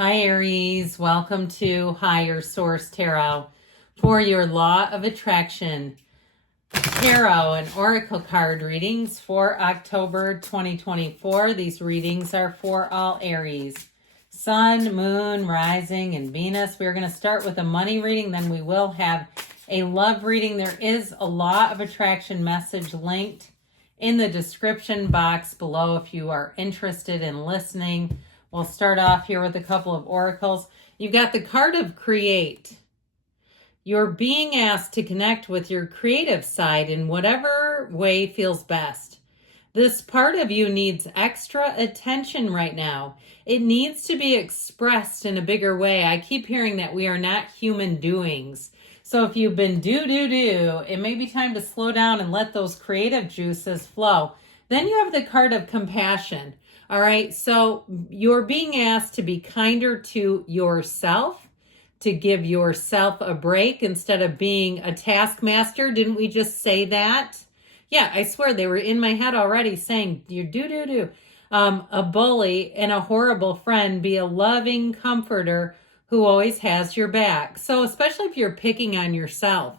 Hi, Aries. Welcome to Higher Source Tarot for your Law of Attraction Tarot and Oracle card readings for October 2024. These readings are for all Aries. Sun, Moon, Rising, and Venus. We're going to start with a money reading, then we will have a love reading. There is a Law of Attraction message linked in the description box below if you are interested in listening. We'll start off here with a couple of oracles. You've got the card of Create. You're being asked to connect with your creative side in whatever way feels best. This part of you needs extra attention right now. It needs to be expressed in a bigger way. I keep hearing that we are not human doings. So if you've been do, it may be time to slow down and let those creative juices flow. Then you have the card of Compassion. All right, so you're being asked to be kinder to yourself, to give yourself a break instead of being a taskmaster. Didn't we just say that? Yeah, I swear they were in my head already saying, you do. A bully and a horrible friend, be a loving comforter who always has your back. So especially if you're picking on yourself.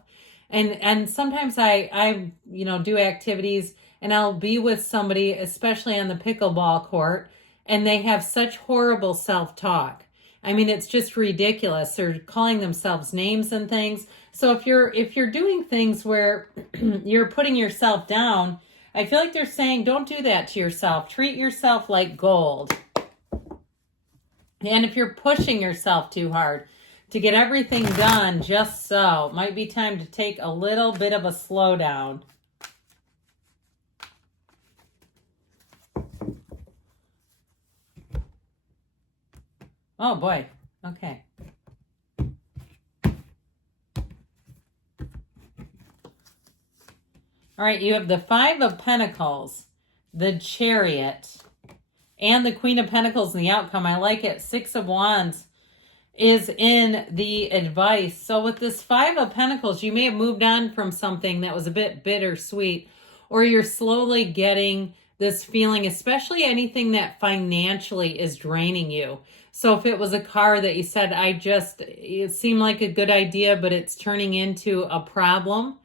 And sometimes I do activities and I'll be with somebody, especially on the pickleball court, and they have such horrible self-talk. I mean, it's just ridiculous. They're calling themselves names and things. So if you're doing things where you're putting yourself down, I feel like they're saying, don't do that to yourself. Treat yourself like gold. And if you're pushing yourself too hard to get everything done just so, it might be time to take a little bit of a slowdown. Oh boy, okay. All right, you have the Five of Pentacles, the Chariot, and the Queen of Pentacles in the outcome. I like it. Six of Wands is in the advice. So with this Five of Pentacles, you may have moved on from something that was a bit bittersweet, or you're slowly getting this feeling, especially anything that financially is draining you. So if it was a car that you said, it seemed like a good idea, but it's turning into a problem,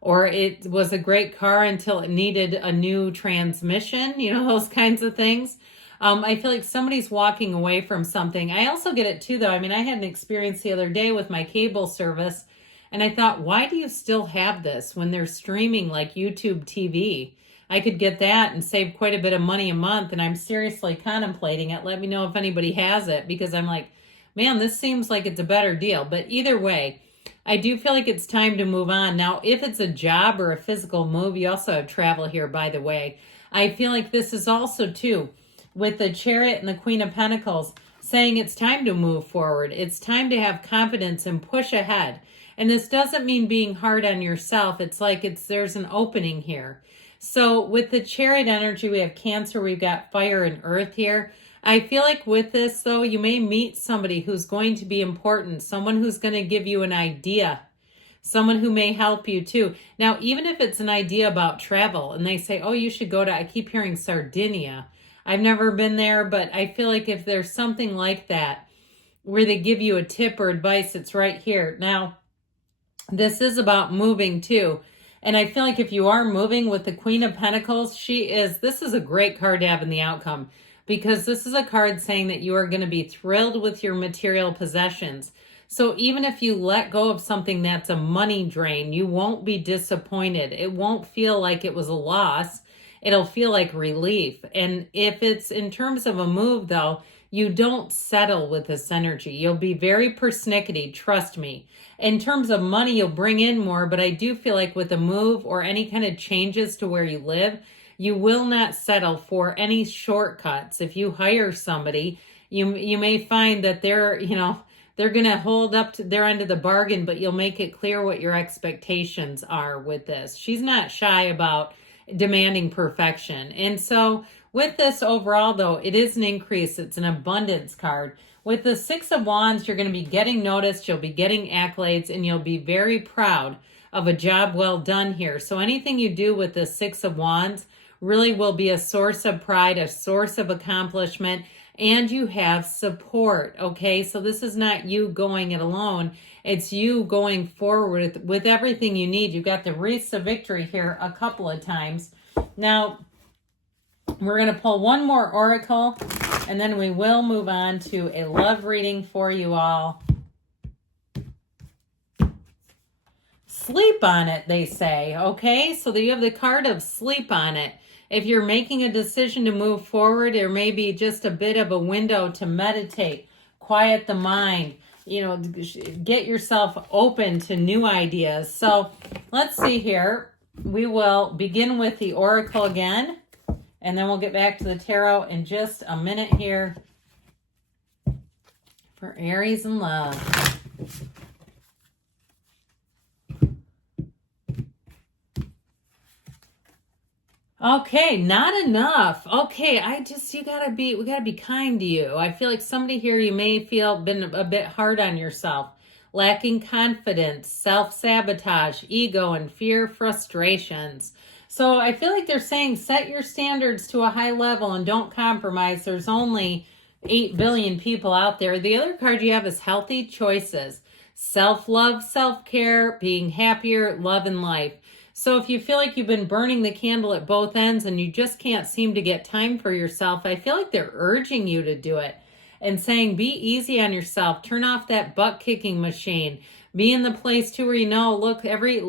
or it was a great car until it needed a new transmission, those kinds of things. I feel like somebody's walking away from something. I also get it too, though. I mean, I had an experience the other day with my cable service, and I thought, why do you still have this when they're streaming like YouTube TV? I could get that and save quite a bit of money a month, and I'm seriously contemplating it. Let me know if anybody has it, because I'm like, man, this seems like it's a better deal. But either way, I do feel like it's time to move on. Now, if it's a job or a physical move, you also have travel here, by the way. I feel like this is also, too, with the Chariot and the Queen of Pentacles, saying it's time to move forward. It's time to have confidence and push ahead. And this doesn't mean being hard on yourself. It's like there's an opening here. So with the Chariot energy, we have Cancer, we've got fire and earth here. I feel like with this, though, you may meet somebody who's going to be important, someone who's going to give you an idea, someone who may help you too. Now, even if it's an idea about travel and they say, oh, you should go to, I keep hearing Sardinia. I've never been there, but I feel like if there's something like that where they give you a tip or advice, it's right here. Now, this is about moving too. And I feel like if you are moving with the Queen of Pentacles, this is a great card to have in the outcome, because this is a card saying that you are going to be thrilled with your material possessions. So even if you let go of something that's a money drain, you won't be disappointed. It won't feel like it was a loss. It'll feel like relief. And if it's in terms of a move, though, you don't settle with this energy. You'll be very persnickety, trust me. In terms of money, you'll bring in more, but I do feel like with a move or any kind of changes to where you live, you will not settle for any shortcuts. If you hire somebody, you may find that they're going to hold up to their end of the bargain, but you'll make it clear what your expectations are with this. She's not shy about demanding perfection. And so with this overall, though, it is an increase. It's an abundance card. With the Six of Wands, you're going to be getting noticed, you'll be getting accolades, and you'll be very proud of a job well done here. So anything you do with the Six of Wands really will be a source of pride, a source of accomplishment, and you have support, okay? So this is not you going it alone. It's you going forward with everything you need. You've got the wreaths of victory here a couple of times. Now, we're going to pull one more oracle, and then we will move on to a love reading for you all. Sleep on it, they say, okay? So you have the card of sleep on it. If you're making a decision to move forward, or maybe just a bit of a window to meditate, quiet the mind, you know, get yourself open to new ideas. So let's see here. We will begin with the oracle again, and then we'll get back to the tarot in just a minute here for Aries and love. Okay, not enough. Okay, we gotta be kind to you. I feel like somebody here, you may feel been a bit hard on yourself, lacking confidence, self-sabotage, ego, and fear, frustrations. So I feel like they're saying set your standards to a high level and don't compromise. There's only 8 billion people out there. The other card you have is healthy choices, self-love, self-care, being happier, love, and life. So if you feel like you've been burning the candle at both ends and you just can't seem to get time for yourself, I feel like they're urging you to do it and saying, be easy on yourself. Turn off that butt-kicking machine. Be in the place too where you know, look, every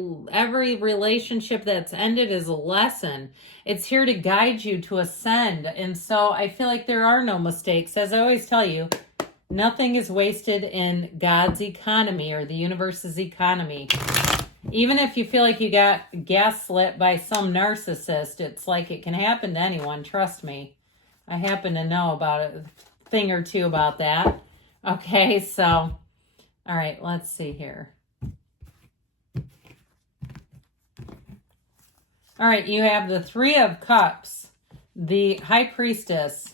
relationship that's ended is a lesson. It's here to guide you to ascend. And so I feel like there are no mistakes. As I always tell you, nothing is wasted in God's economy or the universe's economy. Even if you feel like you got gaslit by some narcissist, it's like it can happen to anyone. Trust me. I happen to know about a thing or two about that. Okay, so, all right, let's see here. All right, you have the 3 of Cups, the High Priestess,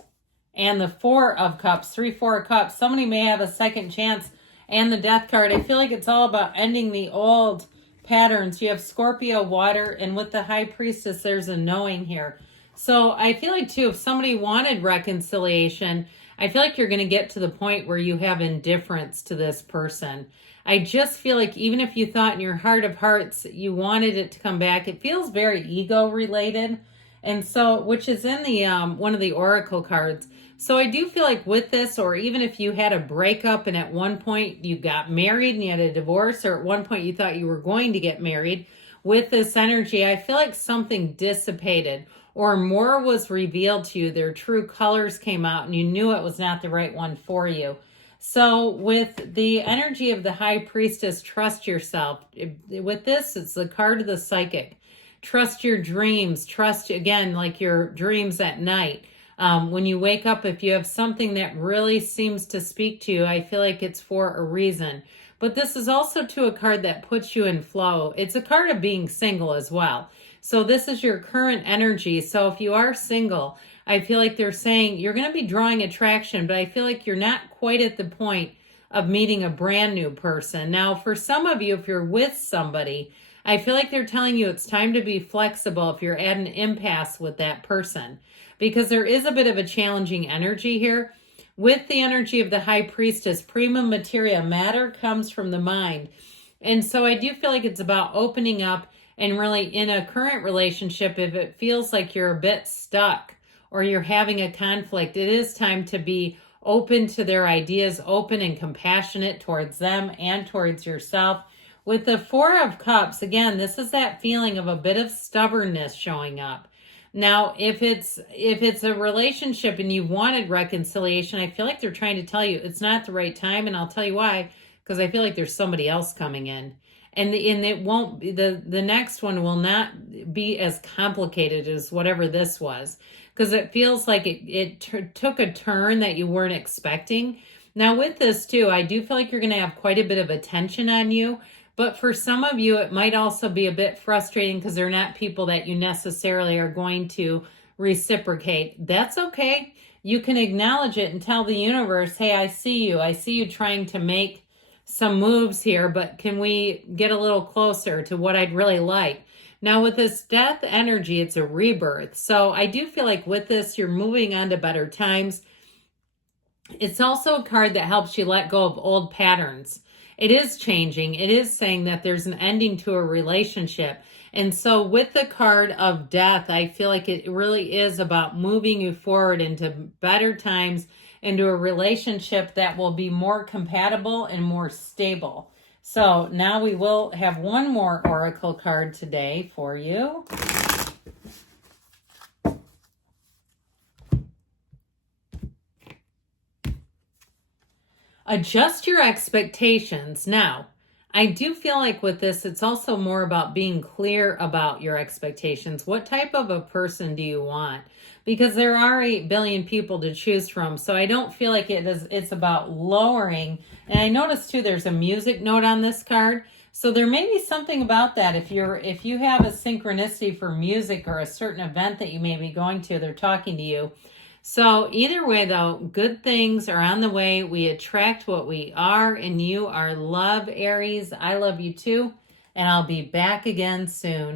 and the 4 of Cups, 3, 4 of Cups. Somebody may have a second chance, and the Death card. I feel like it's all about ending the old patterns. You have Scorpio, water, and with the High Priestess, there's a knowing here. So I feel like, too, if somebody wanted reconciliation, I feel like you're going to get to the point where you have indifference to this person. I just feel like even if you thought in your heart of hearts you wanted it to come back, it feels very ego-related, and so, which is in the one of the oracle cards. So I do feel like with this, or even if you had a breakup and at one point you got married and you had a divorce, or at one point you thought you were going to get married, with this energy, I feel like something dissipated or more was revealed to you. Their true colors came out and you knew it was not the right one for you. So with the energy of the High Priestess, trust yourself. With this, it's the card of the psychic. Trust your dreams. Trust, again, like your dreams at night. When you wake up, if you have something that really seems to speak to you, I feel like it's for a reason. But this is also to a card that puts you in flow. It's a card of being single as well. So this is your current energy. So if you are single, I feel like they're saying you're going to be drawing attraction, but I feel like you're not quite at the point of meeting a brand new person. Now, for some of you, if you're with somebody, I feel like they're telling you it's time to be flexible if you're at an impasse with that person, because there is a bit of a challenging energy here. With the energy of the High Priestess, prima materia, matter comes from the mind. And so I do feel like it's about opening up, and really in a current relationship, if it feels like you're a bit stuck or you're having a conflict, it is time to be open to their ideas, open and compassionate towards them and towards yourself. With the 4 of Cups, again, this is that feeling of a bit of stubbornness showing up. Now, if it's a relationship and you wanted reconciliation, I feel like they're trying to tell you it's not the right time, and I'll tell you why, because I feel like there's somebody else coming in. And it won't be, the next one will not be as complicated as whatever this was, because it feels like it took a turn that you weren't expecting. Now with this too, I do feel like you're going to have quite a bit of attention on you, but for some of you, it might also be a bit frustrating because they're not people that you necessarily are going to reciprocate. That's okay. You can acknowledge it and tell the universe, hey, I see you. I see you trying to make some moves here, but can we get a little closer to what I'd really like? Now with this death energy, it's a rebirth. So I do feel like with this, you're moving on to better times. It's also a card that helps you let go of old patterns. It is changing. It is saying that there's an ending to a relationship. And so with the card of death, I feel like it really is about moving you forward into better times, into a relationship that will be more compatible and more stable. So now we will have one more oracle card today for you. Adjust your expectations. Now, I do feel like with this, it's also more about being clear about your expectations. What type of a person do you want? Because there are 8 billion people to choose from. So I don't feel like it's about lowering. And I noticed too, there's a music note on this card. So there may be something about that. If you have a synchronicity for music or a certain event that you may be going to, they're talking to you. So either way, though, good things are on the way. We attract what we are, and you are love, Aries. I love you too, and I'll be back again soon.